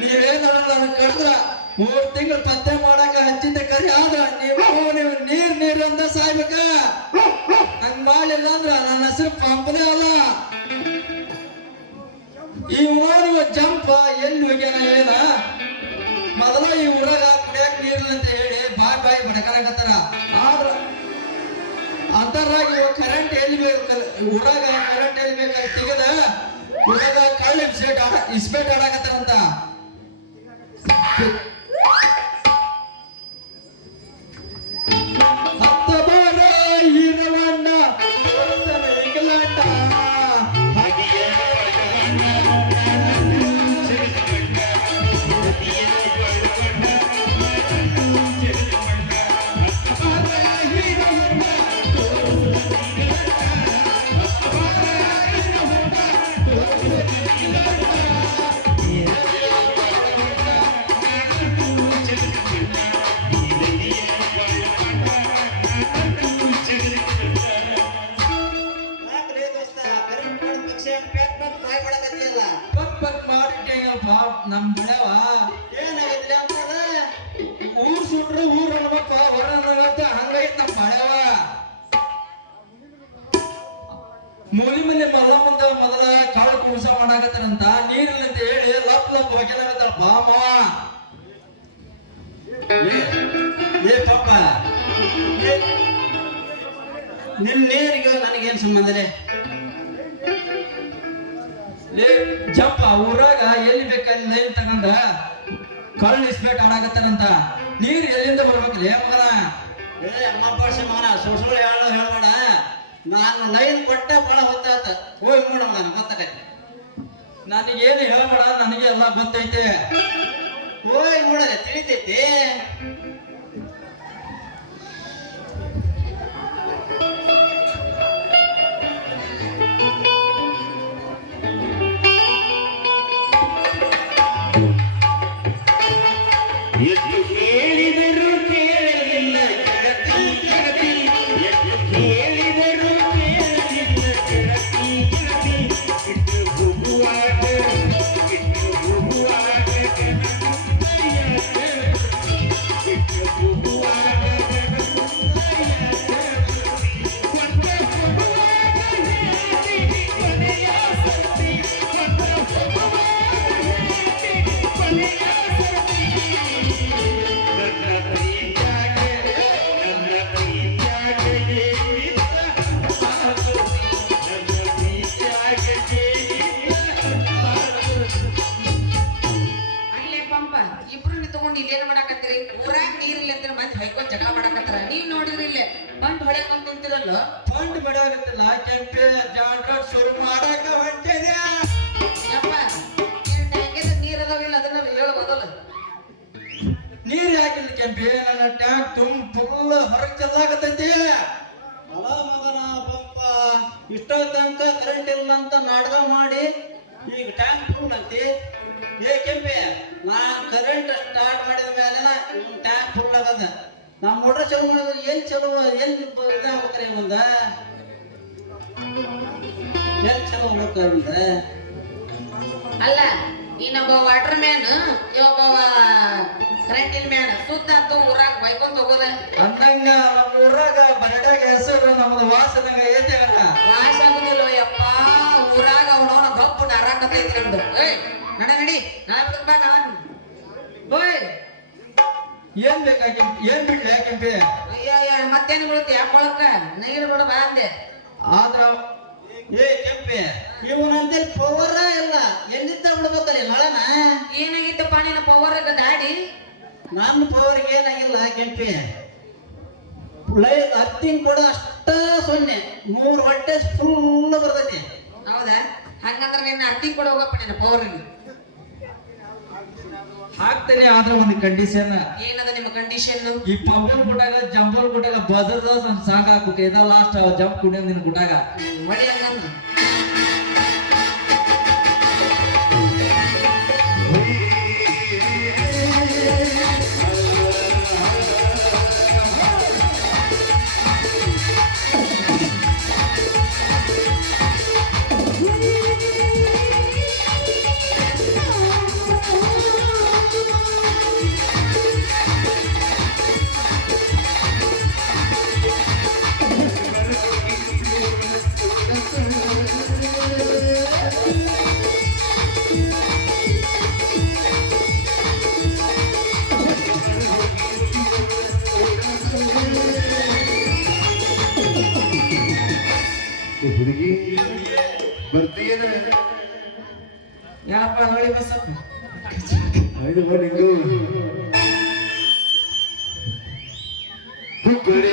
ನೀವೇನಾದ್ರು ನನ್ನ ಕರೆದ್ರ ಮೂರ್ ತಿಂಗಳು ಪತ್ತೆ ಮಾಡಾಕ ಹಚ್ಚಿದ್ದ ಕರಿ ಆದ್ರ ನೀವು ನೀವು ನೀರ್ ನೀರ್ ಅಂತ ಸಾಯ್ಬೇಕ? ಹಂಗ್ ಮಾಡಿಲ್ಲ ಅಂದ್ರ ನನ್ನ ಹೆಸರು ಪಂಪನೇ ಅಲ್ಲ. ಈ ಊರು ಜಂಪ ಎಲ್ಲಿ ಹೋಗ್ಯಾನ ಏನ ಮೊದಲ ಈ ಊರಾಗ ಕುಡಿಯಾಕ ನೀರ್ಲಿ ಅಂತ ಹೇಳಿ ಬಾಯ್ ಬಾಯ್ ಬಡಕಲಾಗತ್ತಾರ ಆದ್ರ ಅಂತರಾಗಿ ಕರೆಂಟ್ ಎಲ್ಲಿ ಬೇಕು? ಊರಾಗ ಕರೆಂಟ್ ಎಲ್ಲಿ ಬೇಕಾಗಿ ತೆಗೆದ ಊರಾಗ ಕಳ್ಳ ಇಸ್ಪೇಟ್ ಆಡಾಕತ್ತಾರಂತ ಮಾಡಿಟ್ಟೆಂಗಪ್ಪ ನಮ್ ಬೆಳೆವ ಏನಾಗೈತ್ರಿ ಅಂತದ? ಊರ್ ಸುಟ್ರು ಊರ್ ಅನ್ಬೇಕ ಹೊರ ಅನ್ನೋದಂತ ಹಂಗೈತ್ ನಮ್ ಬಾಳೆವ ಮೂಲಿ ಮನೆ ಮೊದಲ ಮುಂದ ಮೊದಲ ಕಾಳು ಕೂಸ ಮಾಡಾಕತ್ತಾರಂತ ನೀರಿಲ್ಲ ಅಂತ ಹೇಳಿ ಲಪ್ ಲಪ್ ಹೋಗ್ಯಾನಗತ್ತಾಳ ಬಾ ಮಾವ ಏ, ಪಾಪ. ನಿಮ್ ನೀರಿಗೆ ನನಗೇನ್ ಸಂಬಂಧಲೇ ಲೇ ಜಪ್ಪ ಊರಾಗ ಎಲ್ಲಿ ಬೇಕಲ್ಲಿ ಲೈನ್ ತಗೊಂಡ? ಕಳ್ಳ ಇಸ್ಬೇಟ್ ಹಾಳಾಗತ್ತಂತ ನೀರು ಎಲ್ಲಿಂದ ಬರ್ಬೇಕಲ್ಲ ಮಗನ? ಏ ಅಮ್ಮ ಪಾಶೆ ಮಗನ ಸುಳ್ ಸುಳ್ಳು ಹೇಳ ಹೇಳ್ಬೇಡ. ನಾನು ಲೈನ್ ಕೊಟ್ಟ ಬಹಳ ಹೊತ್ತಾತ. ಹೋಗಿ ನೋಡ ಮಗನ ಗೊತ್ತಾಗ ನನಗೇನು ಹೇಳ್ಬೇಡ ನನಗೆ ಎಲ್ಲ ಗೊತ್ತೈತೆ. ಹೋಗಿ ನೋಡಲೆ ತಿಳಿತೈತಿ. ಇಬ್ರು ಇಲ್ಲೇನು ಮಾಡಕತ್ತೀರಿ? ಊರಾಗ ನೀರಿಲ್ಲ ಅಂತ ಮತ್ತೆ ಹೈಕೊಂಡು ಜಗಳ ಮಾಡಾಕತ್ತಾರ. ನೀವ್ ನೋಡಿದ್ರಿ ಇಲ್ಲೇ. ಬಂದ್ ಹೊಳ್ಯಾಕ ನಿಂತಿರಲ್ಲ? ಫಂಡ್ ಬಿಡಾಗತ್ತಿಲ್ಲ ಕೆಂಪೆ ಜಾಂಡ ಶುರು ಮಾಡಾಕ ಹೊಂಟೇನೆ ಯಪ್ಪ ಈ ಟ್ಯಾಂಕಿನ ನೀರ್ ಅದಾವಿಲ್ಲ ಅದನ್ನ ಹೇಳ್ಬೋದಲ್ಲ ನೀರ್ ಯಾಕಿಲ್ಲ ಕೆಂಪೆ? ನನ್ನ ಟ್ಯಾಂಕ್ ತುಂಬ ಫುಲ್ ಹೊರಗೆ ಚೆಲ್ಲಾಕತ್ತೈತಿ. ಅಲ ಮಗನ ಪಂಪ ಇಷ್ಟೋ ತನಕ ಕರೆಂಟ್ ಇಲ್ಲ ಅಂತ ನಾಟಕ ಮಾಡಿ ಈಗ ಟ್ಯಾಂಕ್ ಫುಲ್ ಅಂತಿ ಏ ಕೆಂಪೆ ನಾ ಕರೆಂಟ್ ಸ್ಟಾರ್ಟ್ ಮಾಡಿದ ಮೇಲೆ ಟ್ಯಾಂಕ್ ಫುಲ್ ಆಗದ. ನಾ ಮೋಟ್ರ್ ಚಲೋ ಮಾಡಿದ್ರೆ ಏನ್ ಚಲೋ ಏನ್ ಇದಾಗ್ಬೇಕ್ರಿ ಮುಂದ? ಎಲ್ಲಿ ಚಲೋ ಹೋಗ್ಬೇಕ ಮುಂದ? ಅಲ್ಲ ಇನ್ನೊಬ್ಬ ವಾಟರ್ ಮ್ಯಾನ್ ಒಬ್ಬ ಕರೆಂಟಿನ ಮ್ಯಾನ್ ಸುತ್ತ ಅಂತ ಊರಾಗ ಬೈಕೊಂಡ್ ಹೋಗೋದ. ಅಂದಂಗ ನಮ್ಮ ಊರಾಗ ಬರಡಾಗ ಹೆಸರು ನಮ್ದು ವಾಸನಂಗ ಐತೆ ಅಲ್ಲ. ವಾಸ ಆಗುದಿಲ್ಲ ಯಪ್ಪ ಊರಾಗ ಅವನವನ ಗಪ್ಪು ನಾರಾಕತೈತಿ ನಮ್ದು ಏಯ್ ನಡ ನಡಿ. ನಾ ಬಿಡಕ್ ಬಾ ನಾನ್. ಏನ್ ಬೇಕಾಗಿ ಏನ್ ಬಿಡ್ಲಿ ಕೆಂಪೆ ಅಯ್ಯ ಮತ್ತೇನು ಬೀಳುತ್ತೆ ಯಾಕೆ ಒಳಕ್ಕ ನೀರು ಬಿಡ ಬಾ ಅಂದೆ. ಆದ್ರ ಏ ಕೆಂಪಿ ಇವನಂತೆ ಪವರ ಇಲ್ಲ. ಎಲ್ಲಿದ್ದ ಬಿಡ್ಬೇಕಲ್ಲಿ ನಳನ? ಏನಾಗಿತ್ತಪ್ಪ ನಿನ್ನ ಪವರ್ ದಾಡಿ? ನನ್ನ ಪವರ್ಗೆ ಏನಾಗಿಲ್ಲ ಕೆಂಪಿ. ಲೈ ಅರ್ತಿಂಗ್ ಕೂಡ ಅಷ್ಟ ಸೊನ್ನೆ. ಮೂರು ಹೊಟ್ಟೆ ಫುಲ್ ಬರ್ತೈತಿ. ಹೌದಾ? ಹಂಗಂದ್ರೆ ನಿನ್ನ ಅರ್ತಿ ಕೊಡ ಹೋಗಪ್ಪ ನಿನ್ನ ಪವರ್ ಹಾಕ್ತೇನೆ ಆದ್ರೆ ಒಂದು ಕಂಡೀಷನ್ ಏನದ ನಿಮ್ಮ ಕಂಡೀಷನ್ ಈ ಪಂಪಲ್ ಗುಟಾಗ ಜಂಪಲ್ ಗುಟಾಗ ಬಜರ್ ಸಾಂಗ್ ಹಾಕ್ಬೇಕು. ಇದ ಲಾಸ್ಟ್ ಜಂಪ್ ಕುಡಿಯೋದು ನಿನ್ ಗುಟಾಗ ಮಡಿ ಹಂಗಂದ್ರ ಯಾರಪ್ಪ ಹೊಳಿ ಬಸಪ್ಪ ಆಯ್ತು ಬಾ ನಿಂದು ಹುಬ್ಬಳ್ಳಿ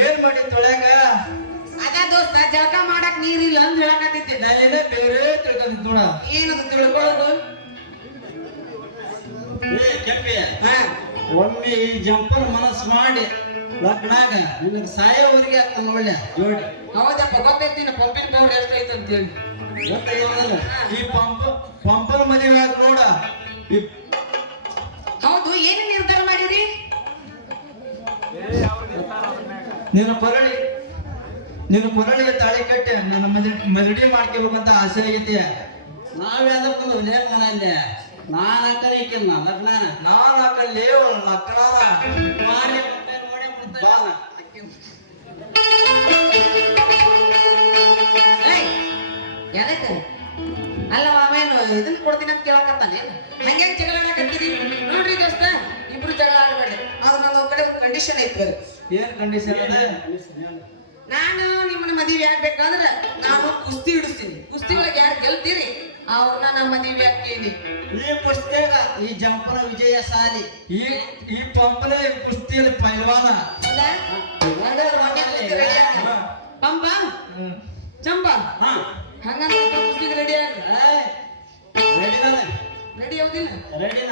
ಏನ್ ಮಾಡಿ ತೊಳ್ಯಾಗ ಅದ ದೋಸ್ತ ಜಳಕ ಮಾಡಕ್ ನೀರಿಲ್ಲ ಅಂತ ಹೇಳಕತ್ತಿದ್ದೆ. ನಾ ಏನೇ ಬೇರೆ ತಿಳ್ಕೊಂಡಿದ್ ನೋಡ. ಏನದು ತಿಳ್ಕೊಳ್ಳೋದು? ಏ ಕೆಂಪಿ ಒಮ್ಮೆ ಈ ಜಂಪರ್ ಮನಸ್ ಮಾಡಿ ಲಗ್ನಾಗ ನಿನಗೆ ಸಾಯೋವರೆಗೆ ಆಗ್ತಾನ ಒಳ್ಳೆ ಜೋಡಿ. ಹೌದಪ್ಪ ಗೊತ್ತೈತಿ ಪಂಪಿನ ಪವರ್ ಎಷ್ಟೈತೆ ಅಂತ ಹೇಳಿ. ಗೊತ್ತಾಗಿಲ್ಲ ಈ ಪಂಪ್ ಪಂಪರ್ ಮದುವೆ ಆಗ ನೋಡ ಈ ನಿನ್ನ ಕೊರಳಿ ನಿನ್ನ ಕೊರಳಿಗೆ ತಾಳಿ ಕಟ್ಟಿ ನನ್ನ ಮದುವೆ ಮಾಡ್ಕೋಬೇಕಂತ ಆಸೆ ಆಗೈತಿ. ನಾವ್ಯಾದಕ್ಕೂ ಲೇಟ್ ಮನಲ್ಲಿ ನಾನು ಹಾಕಲಿಕ್ಕಿಲ್ಲ ಲಗ್ನಾನ? ನಾನ್ ನಾನು ಲಕ್ಕಣ ಮಾರಿ ಮುಂದೆ ನೋಡಿ ಎದಕ್ಕೆ ಅಲ್ಲ ಮಾಮೇನು ಇದನ್ನ ಕೊಡ್ತೀನಿ ಅಂತ ಕೇಳಕತ್ತಾನೆ? ಹಂಗೆ ಜಗಳ ಆಡಕತ್ತೀರಿ ನೋಡ್ರಿ ದೋಸ್ತ ಇಬ್ರು ಜಗಳ ಆಡಬೇಡಿ ಆದ್ರೆ ನನ್ನ ಕಡೆ ಕಂಡೀಷನ್ ಐತಿ ಏನ್ ಕಂಡೀಷನ್ ಅದ? ನಾನು ನಿಮ್ಮನ್ನ ಮದುವೆ ಆಗ್ಬೇಕಂದ್ರೆ ನಾನು ಕುಸ್ತಿ ಹಿಡಿಸ್ತೀನಿ. ಕುಸ್ತಿ ಒಳಗೆ ಯಾರು ಗೆಲ್ತೀರಿ? ಅವ್ರನ್ನ ನಾನು ಮದುವೆ ಆಗ್ತೀನಿ ಈ ಕುಸ್ತಿಯಾಗ ಈ ಜಂಪನ ವಿಜಯ ಸಾಲಿ. ಈ ಈ ಪಂಪನ ಕುಸ್ತಿಯಲ್ಲಿ ಪೈಲ್ವಾನ. ಪಂಪ? ಹ್ಮ್. ಚಂಪ? ಹಾ. ಹಂಗಂದ್ರೆ ಇಬ್ರು ಕುಸ್ತಿಗೆ ರೆಡಿ ಆಗ ರೆಡಿ ಹೌದಿಲ್ಲ ರೆಡಿನ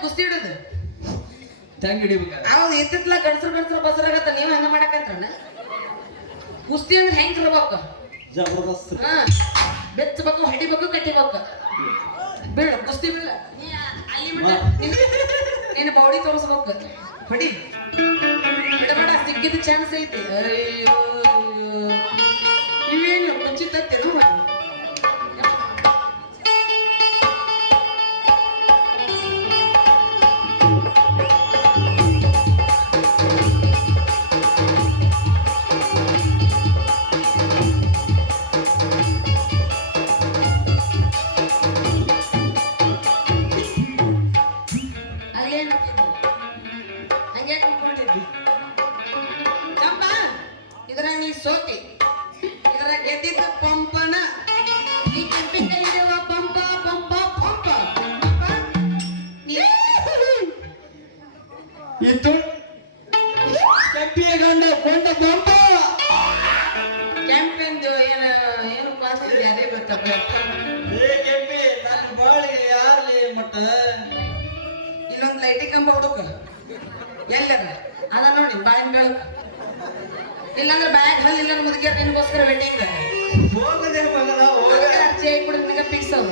ಕುಸ್ತಿ ಹಿಡಿದು? ತಂಗ್ ಹಿಡಿಬೇಕ. ಹೌದು ಇತ್ತಿತ್ಲ ಗಂಡಸ್ರು ಗಂಡಸ್ರು ಬಸರಾಗತ್ತ ನೀವು ಹಂಗ ಮಾಡಕಂತ್ರನ ಕುಸ್ತಿ ಅಂದ್ರೆ ಹೆಂಗ್ ಇರ್ಬೇಕು? ಜಬರ್ದಸ್ತ್. ಹಾ ಬೆಚ್ಚಬೇಕು ಹಡಿಬೇಕು ಕಟ್ಟಿಬೇಕು. ಬೀಳ ಕುಸ್ತಿ ಬೀಳ ನೀ ಅಲ್ಲಿ ನಿನ್ನ- ಬಾಡಿ ತೋರಿಸ್ಬೇಕು. ಹೊಡಿ. ಬಿಡಬೇಡ ಸಿಕ್ಕಿದ ಚಾನ್ಸ್ ಐತಿ. ಅಯ್ಯೋ. ಇಲ್ಲಾಂದ್ರೆ ಬ್ಯಾಗ್ ಹಲ್ಲಿಲ್ಲ ಮುದುಕಿಯರ್ ನಿನಗೋಸ್ಕರ ವೆಡ್ಡಿಂಗ್ ಹೋಗದೆ ಮಗನ ಹೋಗ ಅರ್ಜಿ ಆಗಿ ನಿನಗೆ ಫಿಕ್ಸ್ ಅದು.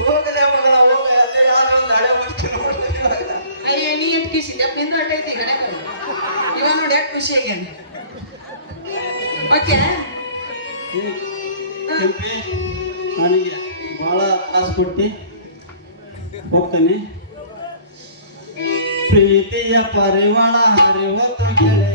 ಹೋಗದೆ ಮಗನ ಹೋಗ ಅದೇ ಯಾರು ಒಂದು ಹಳೆ ಇವಾಗ. ಅಯ್ಯೋ ನೀ ಎಷ್ಟು ಖುಷಿ. ಜಪ್ ನಿಂದ್ರ ಅಟ್ಟೈತಿ ಗಣಕ ಇವ ನೋಡಿ ಎಷ್ಟು ಖುಷಿ ಆಗ್ಯಾನ. ಓಕೆ. ನನಗೆ ಭಾಳ ಕಾಸು ಕೊಟ್ಟು. ಹೋಗ್ತಾನೆ. ಪ್ರೀತಿಯ ಪರಿಮಳ ಹರಿವತ್ತು ಗೆಳೆಯ